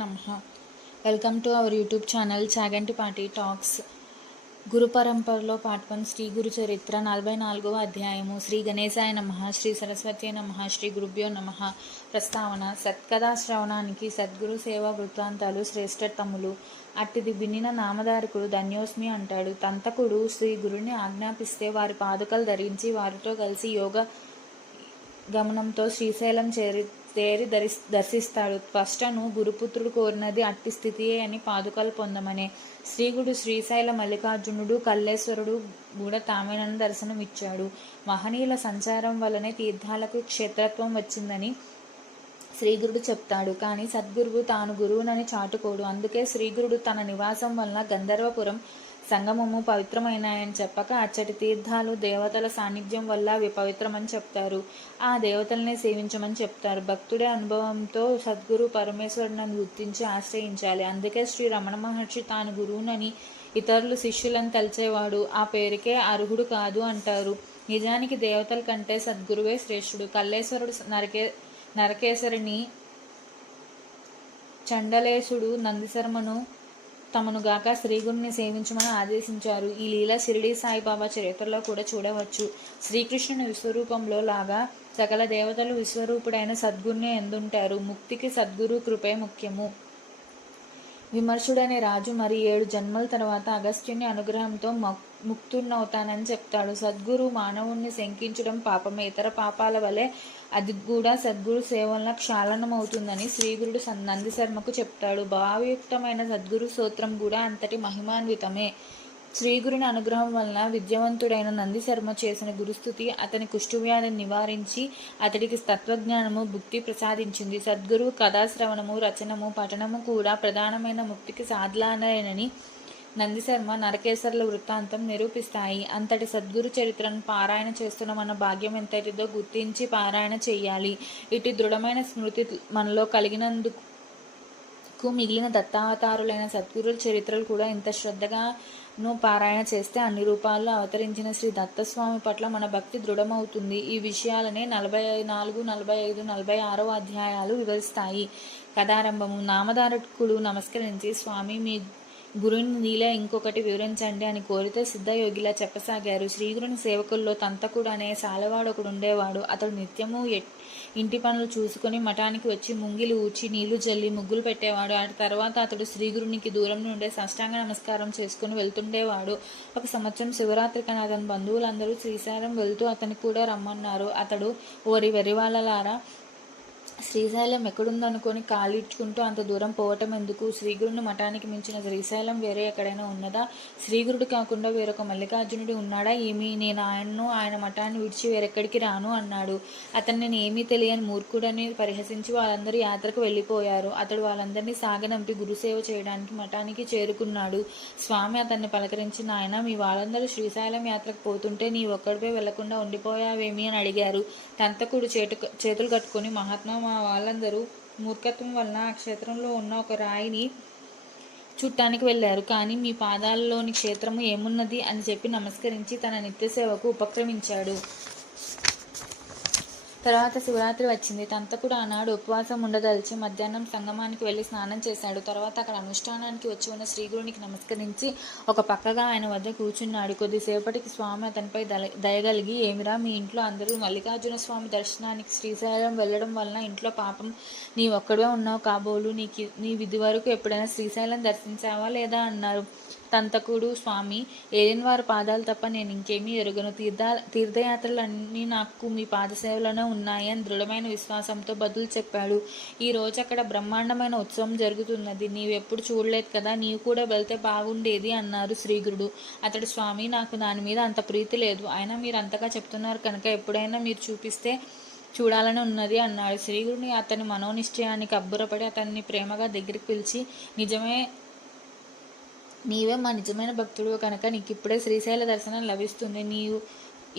నమః. Welcome to our YouTube channel Chaganti పాటి talks. గురు పరంపరలో పార్ట్ 1 శ్రీ గురు చరిత్ర 44వ అధ్యాయము. శ్రీ గణేశాయ నమః. శ్రీ సరస్వతి నమః. శ్రీ గురుభ్యో నమః. ప్రస్తావన: సత్కథా శ్రవణానికి సద్గురు సేవా వృత్తాంతాలు శ్రేష్టతములు. అట్టిది వినిన నామధారకుడు ధన్యోస్మి అంటాడు. తంతకుడు శ్రీ గురుని ఆజ్ఞాపిస్తే వారి పాదుకలు ధరించి వారితో కలిసి యోగ గమనంతో శ్రీశైలం తేరి దర్శిస్తాడు. త్వష్టను గురుపుత్రుడు కోరినది అట్టి స్థితియే అని పాదుకలు పొందమనే. శ్రీగుడు శ్రీశైల మల్లికార్జునుడు కల్లేశ్వరుడు కూడా తామేనని దర్శనం ఇచ్చాడు. మహనీయుల సంచారం వల్లనే తీర్థాలకు క్షేత్రత్వం వచ్చిందని శ్రీగురుడు చెప్తాడు. కానీ సద్గురువు తాను గురువునని చాటుకోడు. అందుకే శ్రీగురుడు తన నివాసం వలన గంధర్వపురం సంగమము పవిత్రమైనాయని చెప్పక అచ్చటి తీర్థాలు దేవతల సాన్నిధ్యం వల్ల అవి పవిత్రమని చెప్తారు. ఆ దేవతలనే సేవించమని చెప్తారు. భక్తుడే అనుభవంతో సద్గురు పరమేశ్వరుని గుర్తించి ఆశ్రయించాలి. అందుకే శ్రీ రమణ మహర్షి తాను గురువునని ఇతరులు శిష్యులను తలిచేవాడు ఆ పేరుకే అర్హుడు కాదు అంటారు. నిజానికి దేవతల కంటే సద్గురువే శ్రేష్ఠుడు. కల్లేశ్వరుడు నరకేసరిని చండలేశుడు నందిశర్మను తమనుగాక శ్రీగురుని సేవించమని ఆదేశించారు. ఈ లీల షిరిడీ సాయిబాబా చరిత్రలో కూడా చూడవచ్చు. శ్రీకృష్ణుని విశ్వరూపంలో లాగా సకల దేవతలు విశ్వరూపుడైన సద్గురుని ఎందుంటారు. ముక్తికి సద్గురు కృపే ముఖ్యము. విమర్శుడనే రాజు మరి 7 జన్మల తర్వాత అగస్త్యుని అనుగ్రహంతో ముక్తున్నవుతానని చెప్తాడు. సద్గురు మానవుణ్ణి శంకించడం పాపమే. ఇతర పాపాల వలె అది కూడా సద్గురు సేవల క్షాళనమవుతుందని శ్రీగురుడు నందిశర్మకు చెప్తాడు. భావయుక్తమైన సద్గురు స్తోత్రం కూడా అంతటి మహిమాన్వితమే. శ్రీగురుని అనుగ్రహం వలన విద్యావంతుడైన నందిశర్మ చేసిన గురుస్థుతి అతని కుష్ఠవ్యాధిని నివారించి అతడికి తత్వజ్ఞానము భుక్తి ప్రసాదించింది. సద్గురువు కథాశ్రవణము రచనము పఠనము కూడా ప్రధానమైన ముక్తికి సాధనాలేనని నందిశర్మ నరకేసరుల వృత్తాంతం నిరూపిస్తాయి. అంతటి సద్గురు చరిత్రను పారాయణ చేస్తున్న మన భాగ్యం ఎంతటిదో గుర్తించి పారాయణ చెయ్యాలి. ఇటు దృఢమైన స్మృతి మనలో కలిగినందుకు మిగిలిన దత్తావతారులైన సద్గురుల చరిత్రలు కూడా ఇంత శ్రద్ధగాను పారాయణ చేస్తే అన్ని రూపాల్లో అవతరించిన శ్రీ దత్తస్వామి పట్ల మన భక్తి దృఢమవుతుంది. ఈ విషయాలనే 44, 45, 46వ అధ్యాయాలు వివరిస్తాయి. కథారంభము: నామధారకుడు నమస్కరించి, స్వామి మీ గురుని లీల ఇంకొకటి వివరించండి అని కోరితే సిద్ధయోగిలా చెప్పసాగారు. శ్రీగురుని సేవకుల్లో తంతకుడు అనే సాలెవాడు ఒకడు ఉండేవాడు. అతడు నిత్యము ఇంటి పనులు చూసుకొని మఠానికి వచ్చి ముంగిలి ఊచి నీళ్లు జల్లి ముగ్గులు పెట్టేవాడు. ఆ తర్వాత అతడు శ్రీగురునికి దూరం నుండే సాష్టాంగ నమస్కారం చేసుకుని వెళ్తుండేవాడు. ఒక సంవత్సరం శివరాత్రికని అతని బంధువులందరూ శ్రీశైలం వెళ్తూ అతనికి కూడా రమ్మన్నారు. అతడు ఓరి వెర్రివాళ్ళలారా, శ్రీశైలం ఎక్కడుందనుకొని కాలిడ్చుకుంటూ అంత దూరం పోవటం ఎందుకు? శ్రీగురుని మఠానికి మించిన శ్రీశైలం వేరే ఎక్కడైనా ఉన్నదా? శ్రీగురుడు కాకుండా వేరొక మల్లికార్జునుడు ఉన్నాడా ఏమి? నేను ఆయన మఠాన్ని విడిచి వేరెక్కడికి రాను అన్నాడు. అతన్ని ఏమీ తెలియని మూర్ఖుడని పరిహసించి వాళ్ళందరూ యాత్రకు వెళ్ళిపోయారు. అతడు వాళ్ళందరినీ సాగనంపి గురుసేవ చేయడానికి మఠానికి చేరుకున్నాడు. స్వామి అతన్ని పలకరించి, నాయన, మీ వాళ్ళందరూ శ్రీశైలం యాత్రకు పోతుంటే నీ ఒక్కడిపై వెళ్లకుండా ఉండిపోయావేమి అని అడిగారు. తంతకుడు చేతులు కట్టుకొని, మహాత్మా, మా వాళ్ళందరూ మూర్ఖత్వం వలన ఆ క్షేత్రంలో ఉన్న ఒక రాయిని చూడటానికి వెళ్ళారు. కానీ మీ పాదాలలోని క్షేత్రము ఏమున్నది అని చెప్పి నమస్కరించి తన నిత్యసేవకు ఉపక్రమించాడు. తర్వాత శివరాత్రి వచ్చింది. తంతకుడు ఆనాడు ఉపవాసం ఉండదలిచి మధ్యాహ్నం సంగమానికి వెళ్ళి స్నానం చేశాడు. తర్వాత అక్కడ అనుష్ఠానానికి వచ్చి ఉన్న శ్రీగురునికి నమస్కరించి ఒక పక్కగా ఆయన వద్ద కూర్చున్నాడు. కొద్దిసేపటికి స్వామి అతనిపై దయగలిగి, ఏమిరా, మీ ఇంట్లో అందరూ మల్లికార్జున స్వామి దర్శనానికి శ్రీశైలం వెళ్ళడం వలన ఇంట్లో పాపం నీ ఒక్కడే ఉన్నావు కాబోలు. నీ విధి వరకు ఎప్పుడైనా శ్రీశైలం దర్శించావా లేదా అన్నారు. తంతకుడు, స్వామి, ఏలిన వారి పాదాలు తప్ప నేను ఇంకేమీ ఎరుగను. తీర్థయాత్రలన్నీ నాకు మీ పాదసేవలోనే ఉన్నాయి అని దృఢమైన విశ్వాసంతో బదులు చెప్పాడు. ఈ రోజు అక్కడ బ్రహ్మాండమైన ఉత్సవం జరుగుతున్నది. నీవెప్పుడు చూడలేదు కదా, నీవు కూడా వెళ్తే బాగుండేది అన్నారు శ్రీగురుడు. అతడు, స్వామి, నాకు దాని మీద అంత ప్రీతి లేదు. అయినా మీరు అంతగా చెప్తున్నారు కనుక ఎప్పుడైనా మీరు చూపిస్తే చూడాలని ఉన్నది అన్నాడు. శ్రీగురుని అతని మనోనిశ్చయానికి అబ్బురపడి అతన్ని ప్రేమగా దగ్గరికి పిలిచి, నీవే మా నిజమైన భక్తుడు కనుక నీకు ఇప్పుడే శ్రీశైల దర్శనం లభిస్తుంది. నీవు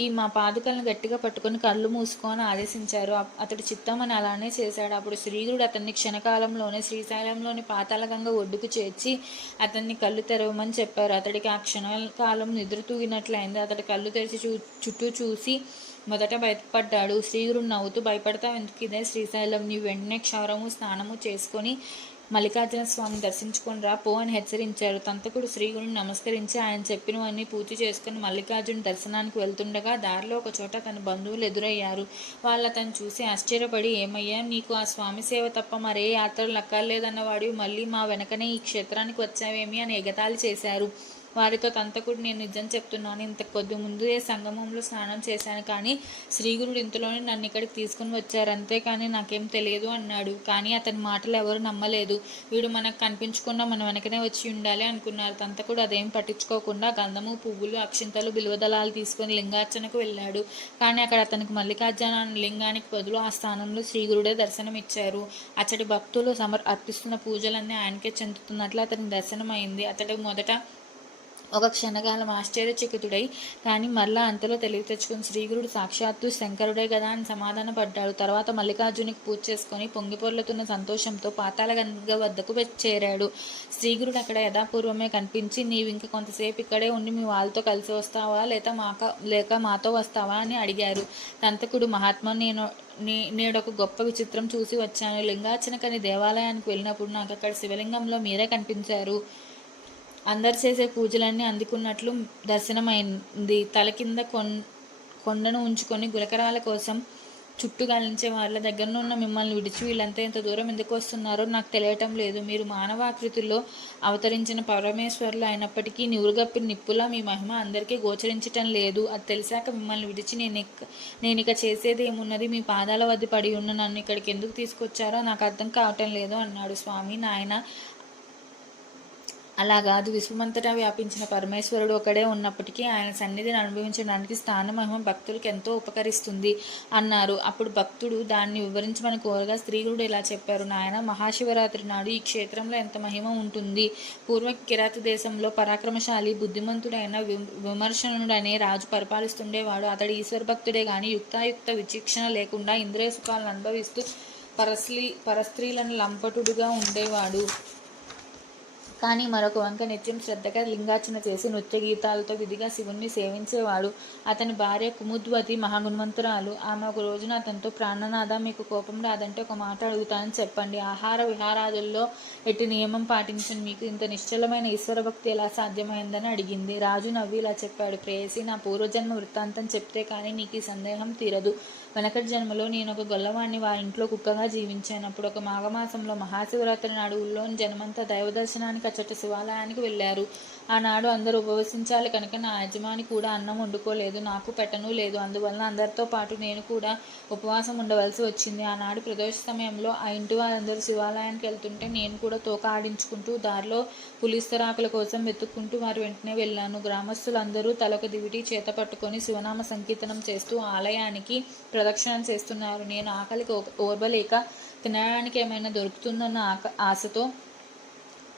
ఈ మా పాదుకలను గట్టిగా పట్టుకొని కళ్ళు మూసుకొని ఆదేశించారు. అతడు చిత్తమని అలానే చేశాడు. అప్పుడు శ్రీగురుడు అతన్ని క్షణకాలంలోనే శ్రీశైలంలోని పాతాళగంగ ఒడ్డుకు చేర్చి అతన్ని కళ్ళు తెరవమని చెప్పారు. అతడికి ఆ క్షణకాలం నిద్ర తూగినట్లయింది. అతడి కళ్ళు తెరిచి చుట్టూ చూసి మొదట భయపడ్డాడు. శ్రీగురుడు నవ్వుతూ, భయపడతావు ఎందుకు? ఇదే శ్రీశైలం. నీవు వెంటనే క్షౌరము స్నానము చేసుకొని మల్లికార్జున స్వామిని దర్శించుకొని రా పో అని హెచ్చరించారు. తంతకుడు శ్రీగురుని నమస్కరించి ఆయన చెప్పినవన్నీ పూర్తి చేసుకుని మల్లికార్జున దర్శనానికి వెళ్తుండగా దారిలో ఒక చోట తన బంధువులు ఎదురయ్యారు. వాళ్ళు అతను చూసి ఆశ్చర్యపడి, ఏమయ్యా, నీకు ఆ స్వామి సేవ తప్ప మరే యాత్రలు లక్కర్లేదన్నవాడు మళ్ళీ మా వెనకనే ఈ క్షేత్రానికి వచ్చావేమి అని ఎగతాళి చేశారు. వారితో తంతకుడు, నేను నిజం చెప్తున్నాను, ఇంత కొద్ది ముందే సంగమంలో స్నానం చేశాను, కానీ శ్రీగురుడు ఇంతలోనే నన్ను ఇక్కడికి తీసుకుని వచ్చారు, అంతేకాని నాకేం తెలియదు అన్నాడు. కానీ అతని మాటలు ఎవరు నమ్మలేదు. వీడు మనకు కనిపించకుండా మన వెనకనే వచ్చి ఉండాలి అనుకున్నారు. తంతకుడు అదేం పట్టించుకోకుండా గంధము, పువ్వులు, అక్షింతలు, బిల్వదళాలు తీసుకుని లింగార్చనకు వెళ్ళాడు. కానీ అక్కడ అతనికి మల్లికార్జున లింగానికి బదులు ఆ స్థానంలో శ్రీగురుడే దర్శనమిచ్చారు. అతడి భక్తులు అర్పిస్తున్న పూజలన్నీ ఆయనకే చెందుతున్నట్లు అతనికి దర్శనమైంది. అతడు మొదట ఒక క్షణకాలం ఆశ్చర్యచకితుడై, కానీ మరలా అంతలో తెలివి తెచ్చుకుని శ్రీగురుడు సాక్షాత్తు శంకరుడే కదా అని సమాధాన పడ్డాడు. తర్వాత మల్లికార్జునికి పూజ చేసుకుని పొంగిపొర్లుతున్న సంతోషంతో పాతాళ గంగ వద్దకు చేరాడు. శ్రీగురుడు అక్కడ యథాపూర్వమే కనిపించి, నీవింక కొంతసేపు ఇక్కడే ఉండి మీ వాళ్ళతో కలిసి వస్తావా లేక మాతో వస్తావా అని అడిగారు. తంతకుడు, మహాత్మా, నేడొక గొప్ప విచిత్రం చూసి వచ్చాను. లింగార్చనకని దేవాలయానికి వెళ్ళినప్పుడు నాకు అక్కడ శివలింగంలో మీరే కనిపించారు. అందరు చేసే పూజలన్నీ అందుకున్నట్లు దర్శనమైంది. తల కింద కొండను ఉంచుకొని గులకరాల కోసం చుట్టూ గాలించే వాళ్ళ దగ్గరనున్న మిమ్మల్ని విడిచి వీళ్ళంతా ఇంత దూరం ఎందుకు వస్తున్నారో నాకు తెలియటం లేదు. మీరు మానవాకృతిలో అవతరించిన పరమేశ్వరులు అయినప్పటికీ నివురుగప్పిన నిప్పులా మీ మహిమ అందరికీ గోచరించటం లేదు. అది తెలిసాక మిమ్మల్ని విడిచి నేనిక చేసేది ఏమున్నది? మీ పాదాల వద్ద పడి ఉన్న నన్ను ఇక్కడికి ఎందుకు తీసుకొచ్చారో నాకు అర్థం కావటం లేదు అన్నాడు. స్వామి, నాయన, అలా కాదు. విశ్వమంతటా వ్యాపించిన పరమేశ్వరుడు ఒకడే ఉన్నప్పటికీ ఆయన సన్నిధిని అనుభవించడానికి స్థాన మహిమ భక్తులకు ఎంతో ఉపకరిస్తుంది అన్నారు. అప్పుడు భక్తుడు దాన్ని వివరించమని కోరగా శ్రీగురుడు ఇలా చెప్పారు. నాయన, మహాశివరాత్రి నాడు ఈ క్షేత్రంలో ఎంత మహిమ ఉంటుంది. పూర్వ కిరాత దేశంలో పరాక్రమశాలి బుద్ధిమంతుడైన విమర్శనుడు అనే రాజు పరిపాలిస్తుండేవాడు. అతడు ఈశ్వర భక్తుడే గాని యుక్తాయుక్త విచక్షణ లేకుండా ఇంద్రియ సుఖాలను అనుభవిస్తూ పరస్త్రీలను లంపటుడుగా ఉండేవాడు. కానీ మరొక వంక నిత్యం శ్రద్ధగా లింగార్చన చేసి నృత్య గీతాలతో విధిగా శివుణ్ణి సేవించేవాడు. అతని భార్య కుముద్వతి మహాగుణవంతురాలు. ఆమె ఒక రోజున అతనితో, ప్రాణనాథ, మీకు కోపం రాదంటే ఒక మాట అడుగుతానని చెప్పండి. ఆహార విహారాదుల్లో ఎట్టి నియమం పాటించని మీకు ఇంత నిశ్చలమైన ఈశ్వర భక్తి ఎలా సాధ్యమైందని అడిగింది. రాజు నవ్వి ఇలా చెప్పాడు. ప్రేయసి, నా పూర్వజన్మ వృత్తాంతం చెప్తే కానీ నీకు ఈ సందేహం తీరదు. వెనకటి జన్మలో నేను ఒక గొల్లవాణ్ణి వారింట్లో కుక్కగా జీవించాను. అప్పుడు ఒక మాఘమాసంలో మహాశివరాత్రి నాడు ఊళ్ళోని జనమంతా దైవదర్శనానికి అచ్చట శివాలయానికి వెళ్ళారు. ఆనాడు అందరూ ఉపవసించాలి కనుక నా యజమాని కూడా అన్నం వండుకోలేదు, నాకు పెట్టను లేదు. అందువలన అందరితో పాటు నేను కూడా ఉపవాసం ఉండవలసి వచ్చింది. ఆనాడు ప్రదోష సమయంలో ఆ ఇంటి వారందరూ శివాలయానికి వెళ్తుంటే నేను కూడా తోక ఆడించుకుంటూ దారిలో పులిస్తరాకుల కోసం వెతుక్కుంటూ వారి వెంటనే వెళ్ళాను. గ్రామస్తులందరూ తలొక దివిటి చేత పట్టుకొని శివనామ సంకీర్తనం చేస్తూ ఆలయానికి ప్రదక్షిణం చేస్తున్నారు. నేను ఆకలికి ఓర్వలేక తినడానికి ఏమైనా దొరుకుతుందన్న ఆశతో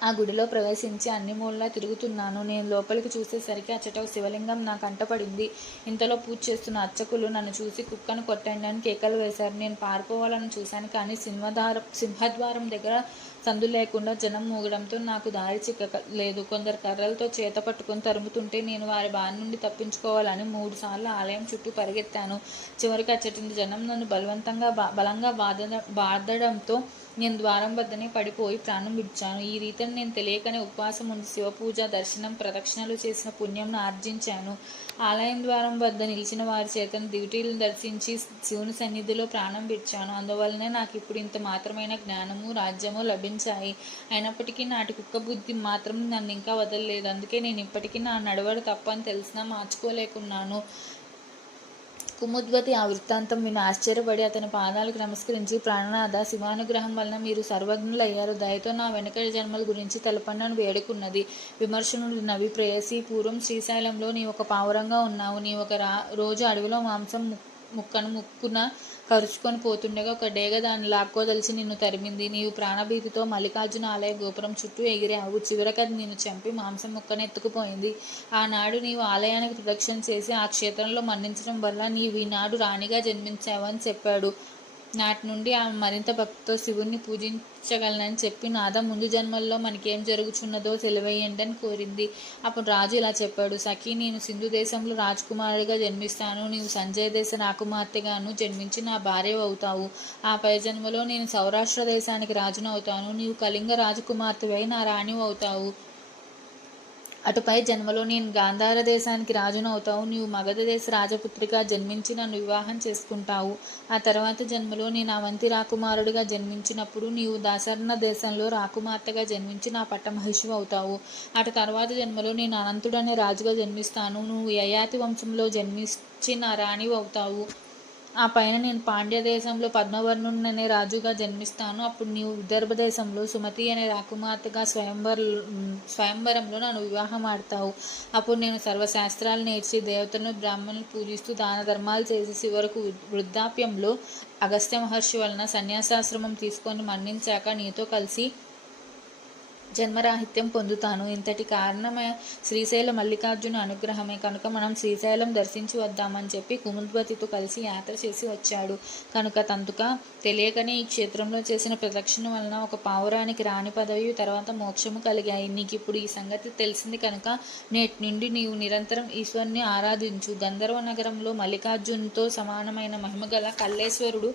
ఆ గుడిలో ప్రవేశించి అన్ని మూలలా తిరుగుతున్నాను. నేను లోపలికి చూసేసరికి అచ్చట శివలింగం నా కంటపడింది. ఇంతలో పూజ చేస్తున్న అర్చకులు నన్ను చూసి కుక్కను కొట్టండి అని కేకలు వేశారు. నేను పారిపోవాలని చూశాను, కానీ సింహద్వారం దగ్గర సందు లేకుండా జనం మూగడంతో నాకు దారి చిక్కలేదు. కొందరు కర్రలతో చేత పట్టుకొని తరుముతుంటే నేను వారి బారి నుండి తప్పించుకోవాలని 3 సార్లు ఆలయం చుట్టూ పరిగెత్తాను. చివరికి అచ్చటి జనం నన్ను బలంగా బాధడంతో నేను ద్వారం వద్దనే పడిపోయి ప్రాణం విడిచాను. ఈ రీతిని నేను తెలియకనే ఉపవాసం ఉండి శివపూజ, దర్శనం, ప్రదక్షిణలు చేసిన పుణ్యంను ఆర్జించాను. ఆలయం ద్వారం వద్ద నిలిచిన వారి చేతను దివిటీలను దర్శించి శివుని సన్నిధిలో ప్రాణం విడిచాను. అందువల్లనే నాకు ఇప్పుడు ఇంత మాత్రమైన జ్ఞానము, రాజ్యము లభించాయి. అయినప్పటికీ నాటి కుక్క బుద్ధి మాత్రం నన్ను ఇంకా వదలలేదు. అందుకే నేను ఇప్పటికీ నా నడవడు తప్పని తెలిసినా మార్చుకోలేకున్నాను. కుముద్వతి ఆ వృత్తాంతం విని ఆశ్చర్యపడి అతని పాదాలకు నమస్కరించి, ప్రాణనాథ, శివానుగ్రహం వలన మీరు సర్వజ్ఞులయ్యారు. దయతో నా వెనకటి జన్మల గురించి తెలపండి వేడుకున్నది. విమర్శనుడు నవ్వి, ప్రేయసి, పూర్వం శ్రీశైలంలో నీ ఒక పావురంగా ఉన్నావు. నీ ఒక రోజు అడవిలో మాంసం ముక్కున కరుచుకొని పోతుండగా ఒక డేగ దాన్ని లాక్కోదలిచి నిన్ను తరిమింది. నీవు ప్రాణభీతితో మల్లికార్జున ఆలయ గోపురం చుట్టూ ఎగిరావు. చివరకది నిన్ను చంపి మాంసం ముక్కను ఎత్తుకుపోయింది. ఆనాడు నీవు ఆలయానికి ప్రదక్షిణ చేసి ఆ క్షేత్రంలో మరణించడం వల్ల నీవు ఈనాడు రాణిగా జన్మించావు అని చెప్పాడు. నాటి నుండి ఆమె మరింత భక్తితో శివుణ్ణి పూజించగలనని చెప్పి, నాదా ముందు జన్మల్లో మనకేం జరుగుచున్నదో తెలియజేయండి అని కోరింది. అప్పుడు రాజు ఇలా చెప్పాడు: సఖీ, నేను సింధు దేశంలో రాజకుమారుడిగా జన్మిస్తాను. నీవు సంజయ దేశ రాకుమార్తెగాను జన్మించి నా భార్య అవుతావు. ఆ పై జన్మలో నేను సౌరాష్ట్ర దేశానికి రాజును అవుతాను. నీవు కళింగ రాజకుమార్తెవై నా రాణి అవుతావు. అటుపై జన్మలో నేను గాంధార దేశానికి రాజును అవుతావు. నీవు మగధ దేశ రాజపుత్రిగా జన్మించి నన్ను వివాహం చేసుకుంటావు. ఆ తర్వాత జన్మలో నేను అవంతి రాకుమారుడిగా జన్మించినప్పుడు నీవు దాశరణ దేశంలో రాకుమార్తెగా జన్మించి నా పట్టమహిషి అవుతావు. అటు తర్వాత జన్మలో నేను అనంతుడనే రాజుగా జన్మిస్తాను. నువ్వు యయాతి వంశంలో జన్మించి నా రాణి అవుతావు. ఆ పైన నేను పాండ్య దేశంలో పద్మవర్ణుడనే రాజుగా జన్మిస్తాను. అప్పుడు నీవు విదర్భ దేశంలో సుమతి అనే రాకుమార్తెగా స్వయంవరంలో నన్ను వివాహం ఆడతావు. అప్పుడు నేను సర్వశాస్త్రాలు నేర్చి దేవతలను బ్రాహ్మణులు పూజిస్తూ దాన ధర్మాలు చేసి చివరకు వృద్ధాప్యంలో అగస్త్య మహర్షి వలన సన్యాసాశ్రమం తీసుకొని మరణించాక నీతో కలిసి జన్మరాహిత్యం పొందుతాను. ఇంతటి కారణమే శ్రీశైల మల్లికార్జున అనుగ్రహమే కనుక మనం శ్రీశైలం దర్శించి వద్దామని చెప్పి కుముద్వతితో కలిసి యాత్ర చేసి వచ్చాడు. కనుక తంతుక తెలియకనే ఈ క్షేత్రంలో చేసిన ప్రదక్షిణ వలన ఒక పావురానికి రాణి పదవి, తర్వాత మోక్షము కలిగాయి. నీకు ఇప్పుడు ఈ సంగతి తెలిసింది కనుక నేటి నుండి నీవు నిరంతరం ఈశ్వరుని ఆరాధించు. గంధర్వ నగరంలో మల్లికార్జునుతో సమానమైన మహిమగల కల్లేశ్వరుడు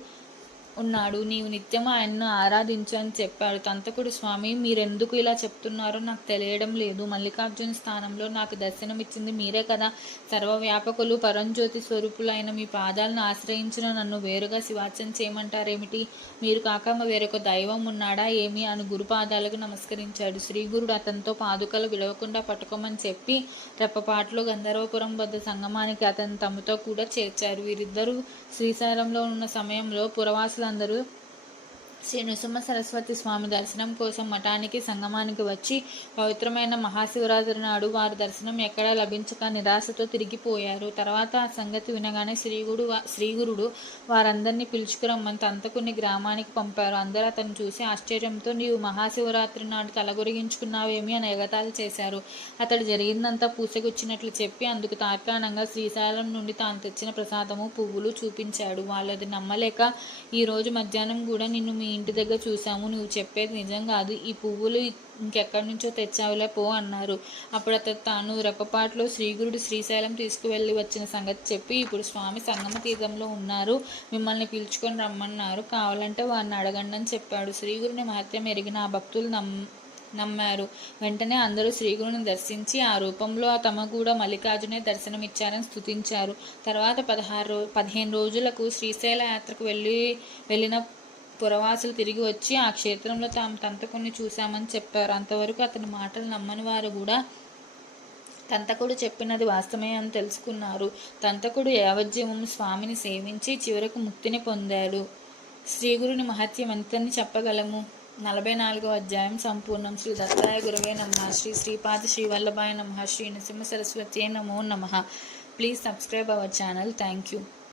ఉన్నాడు. నీవు నిత్యం ఆయన్ను ఆరాధించు అని చెప్పాడు. తంతకుడు: స్వామి, మీరెందుకు ఇలా చెప్తున్నారో నాకు తెలియడం లేదు. మల్లికార్జున స్థానంలో నాకు దర్శనమిచ్చింది మీరే కదా. సర్వవ్యాపకులు పరంజ్యోతి స్వరూపులైన మీ పాదాలను ఆశ్రయించిన నన్ను వేరుగా శివార్చన చేయమంటారేమిటి? మీరు కాక వేరొక దైవం ఉన్నాడా ఏమి అని గురుపాదాలకు నమస్కరించాడు. శ్రీగురుడు అతనితో పాదుకలు విడవకుండా పట్టుకోమని చెప్పి రెప్పపాట్లో గంధర్వపురం వద్ద సంగమానికి అతను తమతో కూడా చేర్చారు. వీరిద్దరూ శ్రీశైలంలో ఉన్న సమయంలో పురవాసులందరూ శ్రీ నృసింహ సరస్వతి స్వామి దర్శనం కోసం మఠానికి సంగమానికి వచ్చి పవిత్రమైన మహాశివరాత్రి నాడు వారి దర్శనం ఎక్కడా లభించక నిరాశతో తిరిగిపోయారు. తర్వాత ఆ సంగతి వినగానే శ్రీగురుడు వారందరినీ పిలుచుకురమ్మని తంతకుని గ్రామానికి పంపారు. అందరూ అతను చూసి ఆశ్చర్యంతో, నీవు మహాశివరాత్రి నాడు తలగొరిగించుకున్నావేమి అని ఎగతాళి చేశారు. అతడు జరిగిందంతా పూసగుచ్చినట్లు చెప్పి అందుకు తార్కాణంగా శ్రీశైలం నుండి తాను తెచ్చిన ప్రసాదము, పువ్వులు చూపించాడు. వాళ్ళది నమ్మలేక, ఈరోజు మధ్యాహ్నం కూడా నిన్ను మీ ఇంటి దగ్గర చూసాము. నువ్వు చెప్పేది నిజం కాదు. ఈ పువ్వులు ఇంకెక్కడి నుంచో తెచ్చావులే పో అన్నారు. అప్పుడు అతను తాను రెప్పపాట్లో శ్రీగురుడు శ్రీశైలం తీసుకువెళ్ళి వచ్చిన సంగతి చెప్పి, ఇప్పుడు స్వామి సంగమ తీర్థంలో ఉన్నారు, మిమ్మల్ని పిలుచుకొని రమ్మన్నారు, కావాలంటే వారిని అడగండి అని చెప్పాడు. శ్రీగురుని మహత్యం ఎరిగిన ఆ భక్తులు నమ్మారు. వెంటనే అందరూ శ్రీగురుని దర్శించి ఆ రూపంలో తమ కూడా మల్లికార్జునే దర్శనమిచ్చారని స్తుతించారు. తర్వాత 15 రోజులకు శ్రీశైల యాత్రకు వెళ్ళిన పురవాసులు తిరిగి వచ్చి ఆ క్షేత్రంలో తాము తంతకుని చూశామని చెప్పారు. అంతవరకు అతని మాటలు నమ్మని వారు కూడా తంతకుడు చెప్పినది వాస్తవమే అని తెలుసుకున్నారు. తంతకుడు యావజ్జీవం స్వామిని సేవించి చివరకు ముక్తిని పొందాడు. శ్రీగురుని మహత్యం ఎంతని చెప్పగలము. 44వ అధ్యాయం సంపూర్ణం. శ్రీ దత్తాయ గురవే నమః. శ్రీ శ్రీపాద శ్రీవల్లభాయ నమః. శ్రీ నృసింహ సరస్వతి నమో నమః. Please subscribe our channel. Thank you.